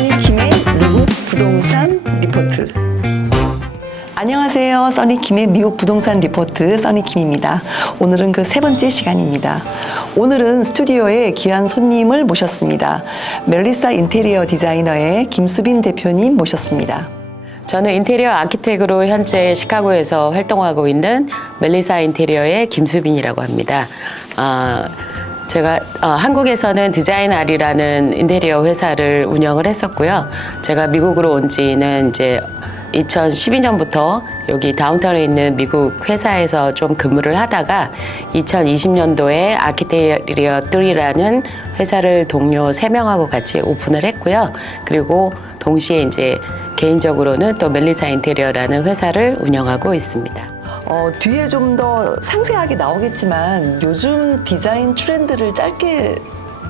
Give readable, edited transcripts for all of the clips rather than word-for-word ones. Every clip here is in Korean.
써니킴의 미국 부동산 리포트. 안녕하세요. 써니킴의 미국 부동산 리포트 써니킴입니다. 오늘은 그 세 번째 시간입니다. 오늘은 스튜디오에 귀한 손님을 모셨습니다. 멜리사 인테리어 디자이너의 김수빈 대표님 모셨습니다. 저는 인테리어 아키텍으로 현재 시카고에서 활동하고 있는 멜리사 인테리어의 김수빈이라고 합니다. 제가 한국에서는 디자인 아리라는 인테리어 회사를 운영을 했었고요. 제가 미국으로 온 지는 이제 2012년부터 여기 다운타운에 있는 미국 회사에서 좀 근무를 하다가 2020년도에 아키테리어 3라는 회사를 동료 3명하고 같이 오픈을 했고요. 그리고 동시에 이제 개인적으로는 또 멜리사 인테리어라는 회사를 운영하고 있습니다. 뒤에 좀 더 상세하게 나오겠지만 요즘 디자인 트렌드를 짧게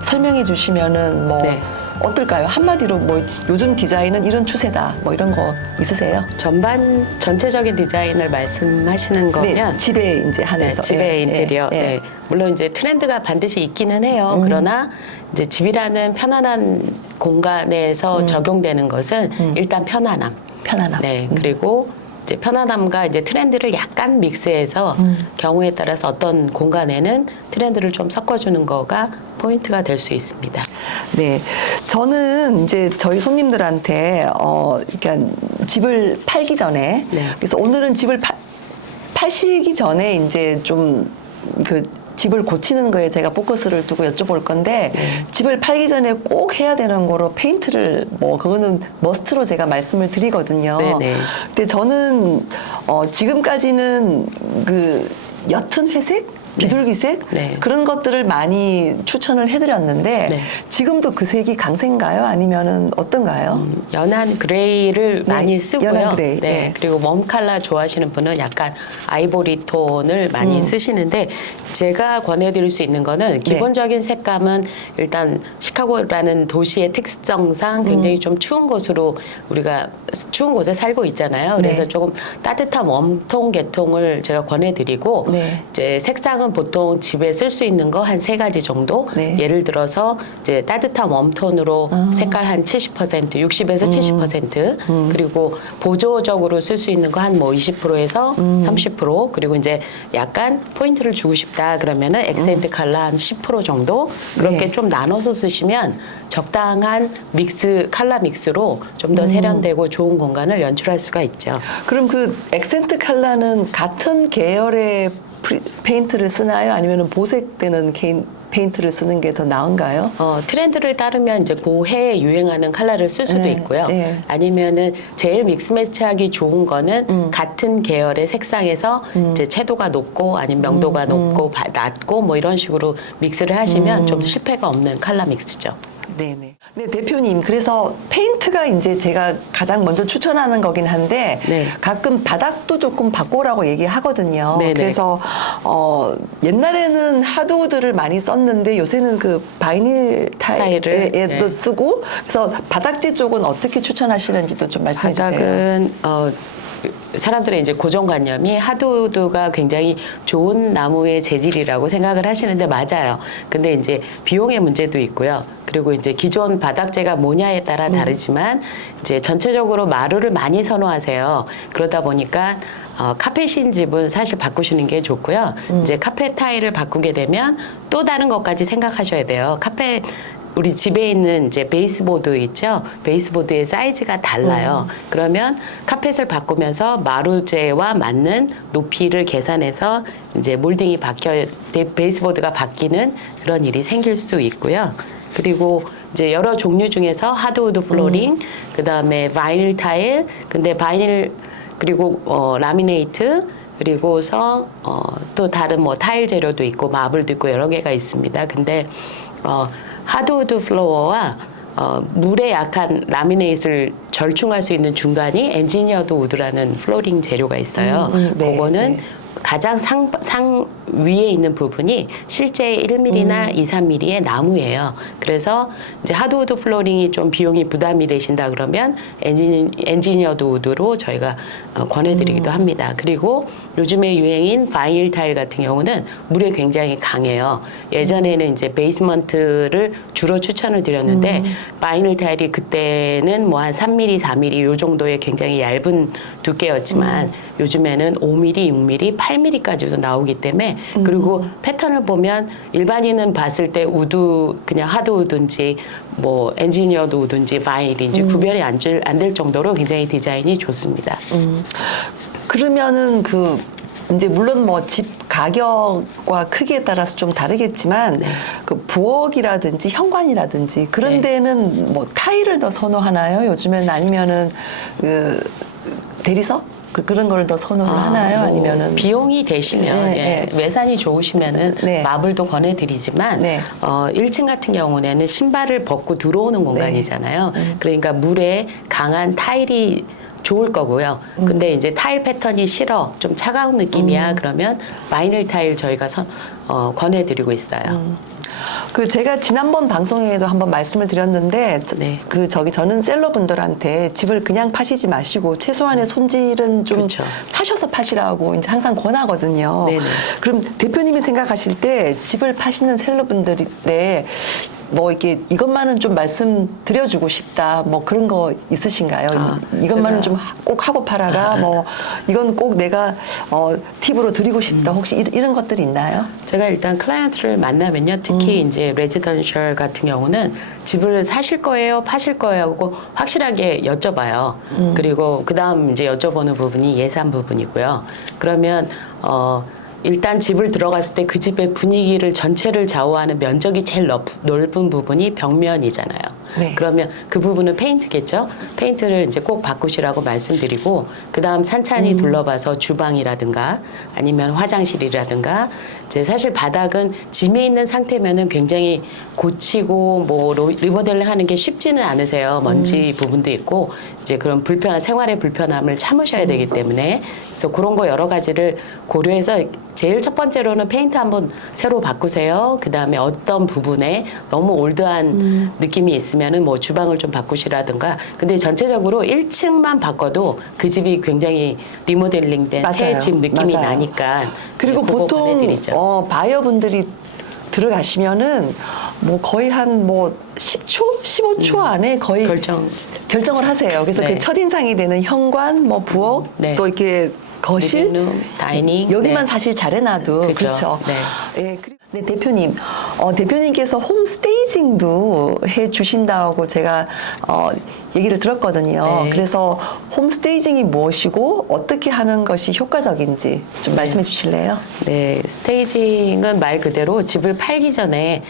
설명해 주시면은 뭐 네. 어떨까요? 한마디로 뭐 요즘 디자인은 이런 추세다 뭐 이런 거 있으세요? 전체적인 디자인을 말씀하시는 거면 네, 집에 이제 한해서 집의 인테리어. 예. 네. 물론 이제 트렌드가 반드시 있기는 해요. 그러나 이제 집이라는 편안한 공간에서 적용되는 것은 일단 편안함. 네. 그리고 이제 편안함과 이제 트렌드를 약간 믹스해서 경우에 따라서 어떤 공간에는 트렌드를 좀 섞어주는 거가 포인트가 될 수 있습니다. 네, 저는 이제 저희 손님들한테 그러니까 집을 팔기 전에 네. 그래서 오늘은 집을 파시기 전에 이제 좀 그 집을 고치는 거에 제가 포커스를 두고 여쭤볼 건데 집을 팔기 전에 꼭 해야 되는 거로 페인트를 뭐 그거는 머스트로 제가 말씀을 드리거든요. 네네. 근데 저는 지금까지는 그 옅은 회색 비둘기색 네. 그런 것들을 많이 추천을 해드렸는데 네. 지금도 그 색이 강세인가요? 아니면은 어떤가요? 연한 그레이를 네, 많이 쓰고요. 연한 그레이, 네. 네. 그리고 웜 컬러 좋아하시는 분은 약간 아이보리 톤을 많이 쓰시는데 제가 권해드릴 수 있는 거는 기본적인 색감은 일단 시카고라는 도시의 특성상 굉장히 좀 추운 곳으로 우리가 추운 곳에 살고 있잖아요. 그래서 네. 조금 따뜻한 웜톤 계통을 제가 권해드리고 네. 이제 색상은 보통 집에 쓸 수 있는 거 한 3가지 정도. 네. 예를 들어서 이제 따뜻한 웜톤으로 색깔 한 70%, 60에서 70%, 그리고 보조적으로 쓸 수 있는 거 한 뭐 20%에서 30%, 그리고 이제 약간 포인트를 주고 싶다 그러면은 액센트 컬러 한 10% 정도 그렇게 네. 좀 나눠서 쓰시면 적당한 컬러 믹스로 좀 더 세련되고 좋은 공간을 연출할 수가 있죠. 그럼 그 액센트 컬러는 같은 계열의 페인트를 쓰나요? 아니면 보색되는 페인트를 쓰는 게 더 나은가요? 트렌드를 따르면 이제 그 해에 유행하는 컬러를 쓸 수도 네, 있고요. 네. 아니면은 제일 믹스 매치하기 좋은 거는 같은 계열의 색상에서 이제 채도가 높고 아니면 명도가 높고 낮고 뭐 이런 식으로 믹스를 하시면 좀 실패가 없는 컬러 믹스죠. 네네. 네, 대표님. 그래서 페인트가 이제 제가 가장 먼저 추천하는 거긴 한데 네. 가끔 바닥도 조금 바꾸라고 얘기하거든요. 네네. 그래서 옛날에는 하드우드를 많이 썼는데 요새는 그 바이닐 타일을, 타일에도 네. 쓰고 그래서 바닥재 쪽은 어떻게 추천하시는지도 좀 말씀해 주세요. 바닥은 사람들의 이제 고정관념이 하드우드가 굉장히 좋은 나무의 재질이라고 생각을 하시는데 맞아요. 근데 이제 비용의 문제도 있고요. 그리고 이제 기존 바닥재가 뭐냐에 따라 다르지만 이제 전체적으로 마루를 많이 선호하세요. 그러다 보니까 카펫인 집은 사실 바꾸시는 게 좋고요. 이제 카펫 타일을 바꾸게 되면 또 다른 것까지 생각하셔야 돼요. 카펫 우리 집에 있는 이제 베이스보드 있죠? 베이스보드의 사이즈가 달라요. 그러면 카펫을 바꾸면서 마루재와 맞는 높이를 계산해서 이제 몰딩이 베이스보드가 바뀌는 그런 일이 생길 수 있고요. 그리고 이제 여러 종류 중에서 하드우드 플로링, 그 다음에 바이닐 타일, 근데 바이닐 그리고 라미네이트, 그리고서 또 다른 뭐 타일 재료도 있고 마블도 있고 여러 개가 있습니다. 근데 하드우드 플로어와 물에 약한 라미네이트를 절충할 수 있는 중간이 엔지니어드 우드라는 플로링 재료가 있어요. 네, 그거는 네. 가장 위에 있는 부분이 실제 1mm나 2, 3mm의 나무예요. 그래서 이제 하드우드 플로링이 좀 비용이 부담이 되신다 그러면 엔지니어드 우드로 저희가 권해드리기도 합니다. 그리고 요즘에 유행인 바이닐 타일 같은 경우는 물에 굉장히 강해요. 예전에는 이제 베이스먼트를 주로 추천을 드렸는데 바이닐 타일이 그때는 뭐 한 3mm, 4mm 요 정도의 굉장히 얇은 두께였지만 요즘에는 5mm, 6mm, 8mm까지도 나오기 때문에 그리고 패턴을 보면 일반인은 봤을 때 우드 그냥 하드 우드인지 뭐 엔지니어드 우드인지 바이닐인지 구별이 안 될 정도로 굉장히 디자인이 좋습니다. 그러면은 그 이제 물론 뭐 집 가격과 크기에 따라서 좀 다르겠지만 네. 그 부엌이라든지 현관이라든지 그런 네. 데는 뭐 타일을 더 선호하나요? 요즘에는 아니면은 그 대리석 그런 걸 더 선호를 하나요? 뭐 아니면은 비용이 되시면 네, 예, 외산이 좋으시면은 네. 마블도 권해드리지만 네. 1층 같은 경우에는 신발을 벗고 들어오는 공간이잖아요. 그러니까 물에 강한 타일이 좋을 거고요. 근데 이제 타일 패턴이 싫어, 좀 차가운 느낌이야. 그러면 바이닐 타일 저희가 권해드리고 있어요. 그 제가 지난번 방송에도 한번 말씀을 드렸는데 네. 저는 셀러분들한테 집을 그냥 파시지 마시고 최소한의 손질은 좀 그렇죠. 하셔서 파시라고 이제 항상 권하거든요. 네네. 그럼 대표님이 생각하실 때 집을 파시는 셀러분들의 뭐 이렇게 이것만은 좀 말씀드려주고 싶다 뭐 그런 거 있으신가요? 이것만은 제가- 좀 꼭 하고 팔아라 뭐 이건 꼭 내가 팁으로 드리고 싶다 혹시 이런 것들이 있나요? 제가 일단 클라이언트를 만나면요. 특히 이제 레지던셜 같은 경우는 집을 사실 거예요, 파실 거예요 하고 확실하게 여쭤봐요. 그리고 그다음 이제 여쭤보는 부분이 예산 부분이고요. 그러면 일단 집을 들어갔을 때 그 집의 분위기를 전체를 좌우하는 면적이 제일 넓은 부분이 벽면이잖아요. 네. 그러면 그 부분은 페인트겠죠. 페인트를 이제 꼭 바꾸시라고 말씀드리고 그다음 찬찬히 둘러봐서 주방이라든가 아니면 화장실이라든가 이제 사실 바닥은 짐에 있는 상태면은 굉장히 고치고 뭐 리모델링 하는 게 쉽지는 않으세요. 먼지 부분도 있고 이제 그런 생활의 불편함을 참으셔야 되기 때문에 그래서 그런 거 여러 가지를 고려해서 제일 첫 번째로는 페인트 한번 새로 바꾸세요. 그 다음에 어떤 부분에 너무 올드한 느낌이 있으면은 뭐 주방을 좀 바꾸시라든가. 근데 전체적으로 1층만 바꿔도 그 집이 굉장히 리모델링된 새 집 느낌이 맞아요. 나니까. 그리고 네, 그거 보통 보내드리죠. 바이어분들이 들어가시면은 뭐 거의 한 뭐 10초, 15초 안에 거의 결정을 하세요. 그래서 네. 그 첫인상이 되는 현관, 뭐 부엌, 네. 또 이렇게 거실, 리빙룸, 다이닝. 여기만 네. 사실 잘 해놔도 그죠. 그렇죠. 네. 예, 네, 대표님, 대표님께서 홈 스테이징도 해 주신다고 제가 얘기를 들었거든요. 네. 그래서 홈 스테이징이 무엇이고 어떻게 하는 것이 효과적인지 좀 말씀해 주실래요? 네, 스테이징은 말 그대로 집을 팔기 전에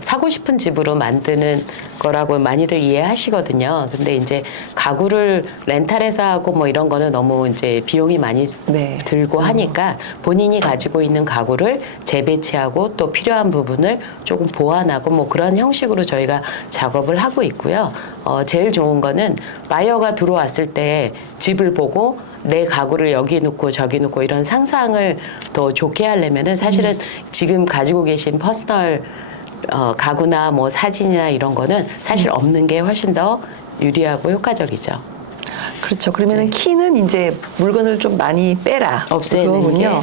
사고 싶은 집으로 만드는 거라고 많이들 이해하시거든요. 근데 이제 가구를 렌탈해서 하고 뭐 이런 거는 너무 이제 비용이 많이 네. 들고 하니까 본인이 가지고 있는 가구를 재배치하고 또 필요한 부분을 조금 보완하고 뭐 그런 형식으로 저희가 작업을 하고 있고요. 제일 좋은 거는 바이어가 들어왔을 때 집을 보고 내 가구를 여기 놓고 저기 놓고 이런 상상을 더 좋게 하려면은 사실은 지금 가지고 계신 퍼스널 가구나 뭐 사진이나 이런 거는 사실 없는 게 훨씬 더 유리하고 효과적이죠. 그렇죠. 그러면은 키는 이제 물건을 좀 많이 빼라. 없애는 그거군요.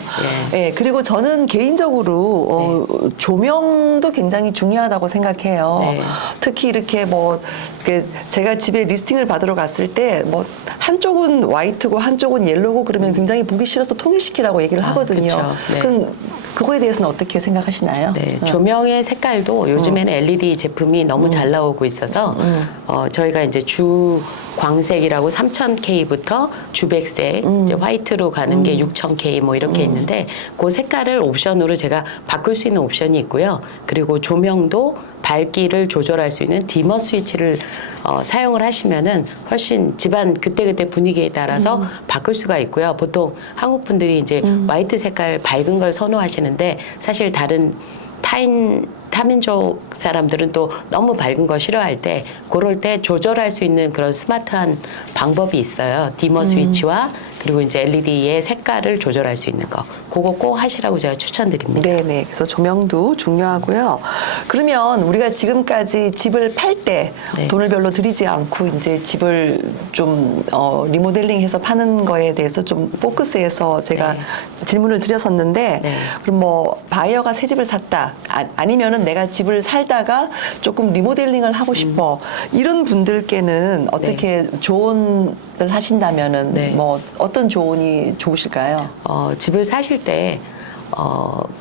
게, 예, 그리고 저는 개인적으로 조명도 굉장히 중요하다고 생각해요. 네. 특히 이렇게 뭐 제가 집에 리스팅을 받으러 갔을 때 뭐 한쪽은 화이트고 한쪽은 옐로고 그러면 굉장히 보기 싫어서 통일시키라고 얘기를 하거든요. 그쵸. 네. 그럼 그거에 대해서는 어떻게 생각하시나요? 네, 조명의 색깔도 요즘에는 LED 제품이 너무 잘 나오고 있어서 저희가 이제 주 광색이라고 3000K부터 주백색, 이제 화이트로 가는 게 6000K 뭐 이렇게 있는데 그 색깔을 옵션으로 제가 바꿀 수 있는 옵션이 있고요. 그리고 조명도 밝기를 조절할 수 있는 디머 스위치를 사용을 하시면은 훨씬 집안 그때그때 분위기에 따라서 바꿀 수가 있고요. 보통 한국 분들이 이제 화이트 색깔 밝은 걸 선호하시는데 사실 다른 타민족 사람들은 또 너무 밝은 거 싫어할 때 그럴 때 조절할 수 있는 그런 스마트한 방법이 있어요. 디머 스위치와 그리고 이제 LED의 색깔을 조절할 수 있는 거. 그거 꼭 하시라고 제가 추천드립니다. 네네. 그래서 조명도 중요하고요. 그러면 우리가 지금까지 집을 팔 때 네. 돈을 별로 들이지 않고 이제 집을 좀 리모델링해서 파는 거에 대해서 좀 포커스해서 제가 네. 질문을 드렸었는데 네. 그럼 뭐 바이어가 새 집을 샀다 아니면은 내가 집을 살다가 조금 리모델링을 하고 싶어 이런 분들께는 어떻게 조언을 하신다면은 네. 뭐 어떤 조언이 좋으실까요? 집을 사실 때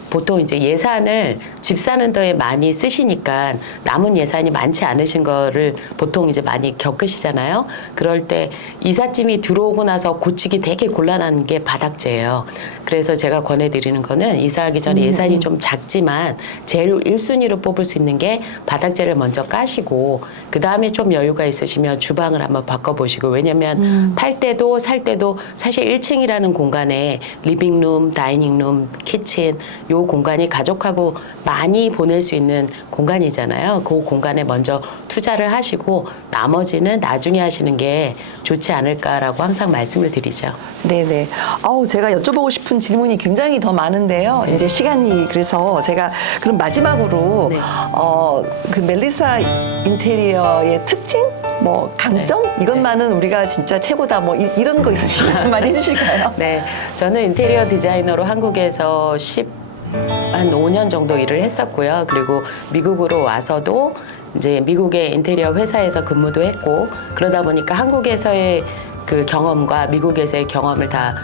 보통 이제 예산을 집 사는 데에 많이 쓰시니까 남은 예산이 많지 않으신 거를 보통 이제 많이 겪으시잖아요. 그럴 때 이삿짐이 들어오고 나서 고치기 되게 곤란한 게 바닥재예요. 그래서 제가 권해드리는 거는 이사하기 전에 예산이 좀 작지만 제일 1순위로 뽑을 수 있는 게 바닥재를 먼저 까시고 그 다음에 좀 여유가 있으시면 주방을 한번 바꿔보시고 왜냐면 팔 때도 살 때도 사실 1층이라는 공간에 리빙룸, 다이닝룸, 키친 요 공간이 가족하고 많이 보낼 수 있는 공간이잖아요. 그 공간에 먼저 투자를 하시고 나머지는 나중에 하시는 게 좋지 않을까라고 항상 말씀을 드리죠. 네네. 제가 여쭤보고 싶은 질문이 굉장히 더 많은데요. 이제 시간이 그래서 제가 그럼 마지막으로 네. 그 멜리사 인테리어의 특징, 뭐 강점 이것만은 우리가 진짜 최고다. 뭐 이런 거 있으시면 한마디 해주실까요? 네, 저는 인테리어 디자이너로 한국에서 한 5년 정도 일을 했었고요. 그리고 미국으로 와서도 이제 미국의 인테리어 회사에서 근무도 했고 그러다 보니까 한국에서의 그 경험과 미국에서의 경험을 다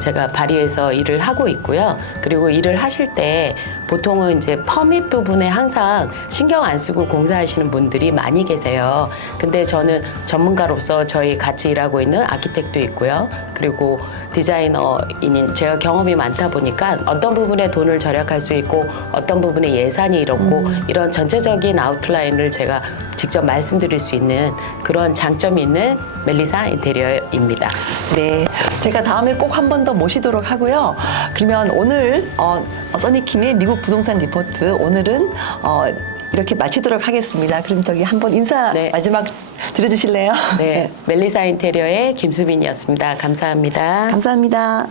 제가 발휘해서 일을 하고 있고요. 그리고 일을 하실 때 보통은 이제 퍼밋 부분에 항상 신경 안 쓰고 공사하시는 분들이 많이 계세요. 근데 저는 전문가로서 저희 같이 일하고 있는 아키텍도 있고요. 그리고 디자이너인 제가 경험이 많다 보니까 어떤 부분에 돈을 절약할 수 있고 어떤 부분에 예산이 이렇고 이런 전체적인 아웃라인을 제가 직접 말씀드릴 수 있는 그런 장점이 있는 멜리사 인테리어입니다. 네, 제가 다음에 꼭 한 번 더 모시도록 하고요. 그러면 오늘 써니킴의 미국 부동산 리포트 오늘은 이렇게 마치도록 하겠습니다. 그럼 저기 한번 인사 네. 마지막 드려주실래요? 네, 멜리사 인테리어의 김수빈이었습니다. 감사합니다. 감사합니다.